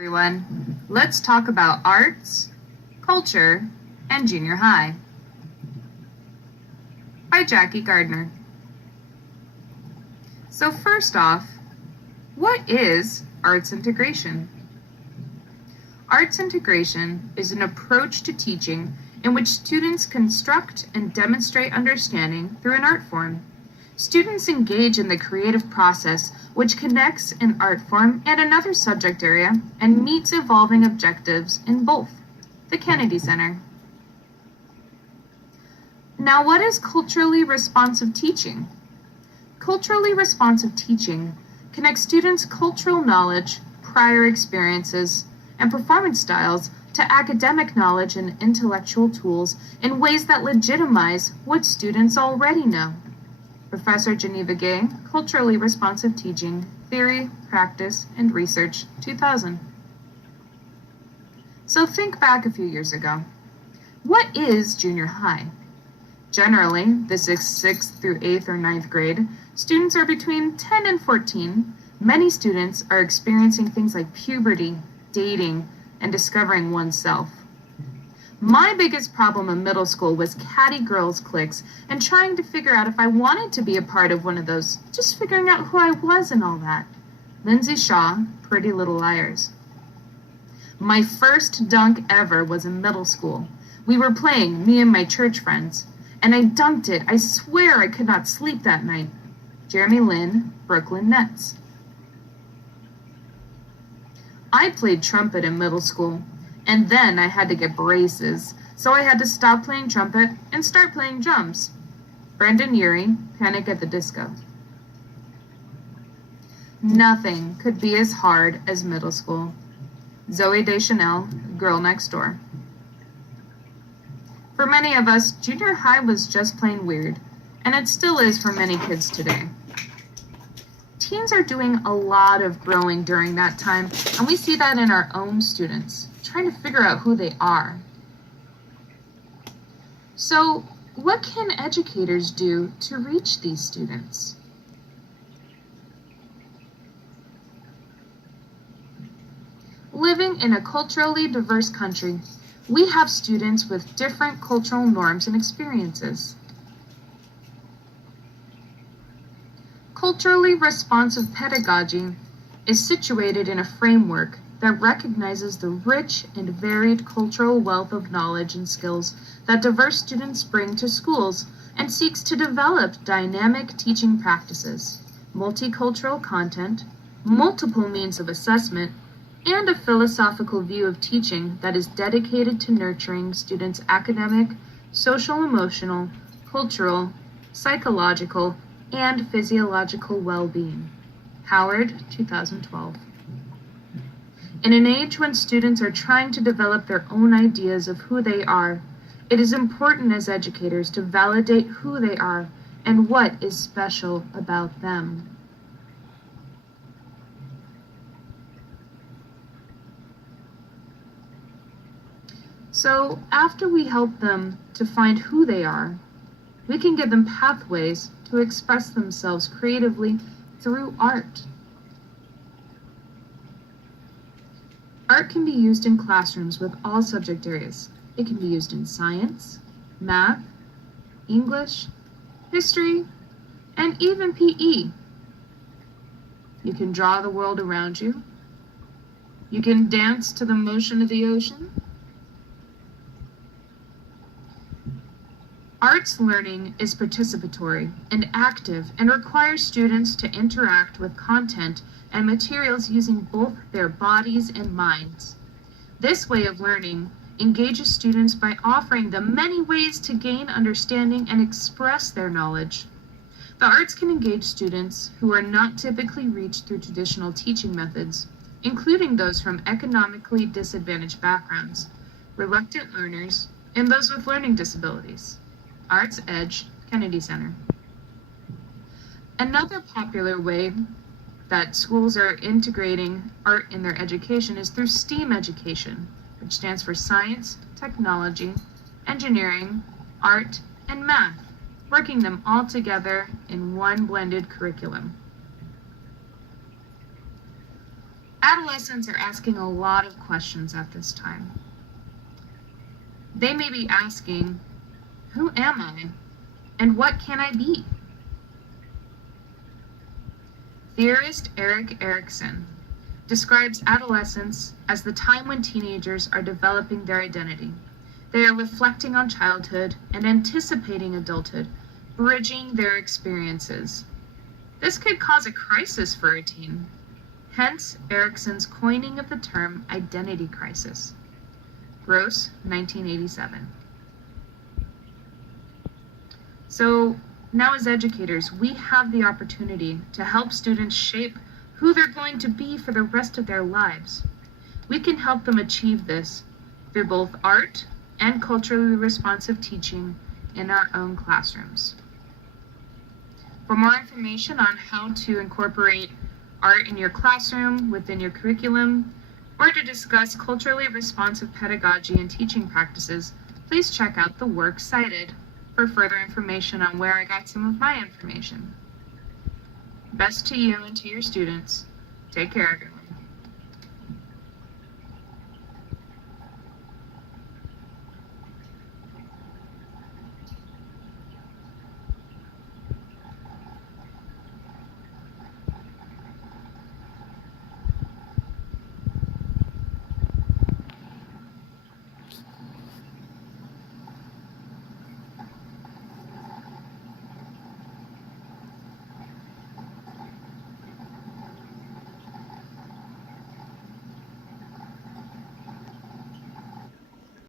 Everyone, let's talk about arts, culture, and junior high by Jackie Gardner. So first off, what is arts integration? Arts integration is an approach to teaching in which students construct and demonstrate understanding through an art form. Students engage in the creative process which connects an art form and another subject area and meets evolving objectives in both. The Kennedy Center. Now, what is culturally responsive teaching? Culturally responsive teaching connects students' cultural knowledge, prior experiences, and performance styles to academic knowledge and intellectual tools in ways that legitimize what students already know. Professor Geneva Gay, Culturally Responsive Teaching, Theory, Practice, and Research, 2000. So think back a few years ago. What is junior high? Generally, this is 6th through 8th or 9th grade. Students are between 10 and 14. Many students are experiencing things like puberty, dating, and discovering oneself. My biggest problem in middle school was catty girls cliques and trying to figure out if I wanted to be a part of one of those, just figuring out who I was and all that. Lindsay Shaw, Pretty Little Liars. My first dunk ever was in middle school. We were playing, me and my church friends, and I dunked it. I swear I could not sleep that night. Jeremy Lin, Brooklyn Nets. I played trumpet in middle school. And then I had to get braces, so I had to stop playing trumpet and start playing drums. Brendan Urie, Panic at the Disco. Nothing could be as hard as middle school. Zooey Deschanel, Girl Next Door. For many of us, junior high was just plain weird, and it still is for many kids today. Teens are doing a lot of growing during that time, and we see that in our own students, trying to figure out who they are. So, what can educators do to reach these students? Living in a culturally diverse country, we have students with different cultural norms and experiences. Culturally responsive pedagogy is situated in a framework that recognizes the rich and varied cultural wealth of knowledge and skills that diverse students bring to schools and seeks to develop dynamic teaching practices, multicultural content, multiple means of assessment, and a philosophical view of teaching that is dedicated to nurturing students' academic, social-emotional, cultural, psychological, and physiological well-being. Howard, 2012. In an age when students are trying to develop their own ideas of who they are, it is important as educators to validate who they are and what is special about them. So, after we help them to find who they are, we can give them pathways to express themselves creatively through art. Art can be used in classrooms with all subject areas. It can be used in science, math, English, history, and even PE. You can draw the world around you. You can dance to the motion of the ocean. Arts learning is participatory and active and requires students to interact with content and materials using both their bodies and minds. This way of learning engages students by offering them many ways to gain understanding and express their knowledge. The arts can engage students who are not typically reached through traditional teaching methods, including those from economically disadvantaged backgrounds, reluctant learners, and those with learning disabilities. Arts Edge, Kennedy Center. Another popular way that schools are integrating art in their education is through STEAM education, which stands for science, technology, engineering, art, and math, working them all together in one blended curriculum. Adolescents are asking a lot of questions at this time. They may be asking, who am I? And what can I be? Theorist Erik Erikson describes adolescence as the time when teenagers are developing their identity. They are reflecting on childhood and anticipating adulthood, bridging their experiences. This could cause a crisis for a teen, hence Erikson's coining of the term identity crisis. Gross, 1987. So now as educators, we have the opportunity to help students shape who they're going to be for the rest of their lives. We can help them achieve this through both art and culturally responsive teaching in our own classrooms. For more information on how to incorporate art in your classroom, within your curriculum, or to discuss culturally responsive pedagogy and teaching practices, please check out the work cited for further information on where I got some of my information. Best to you and to your students. Take care, everyone.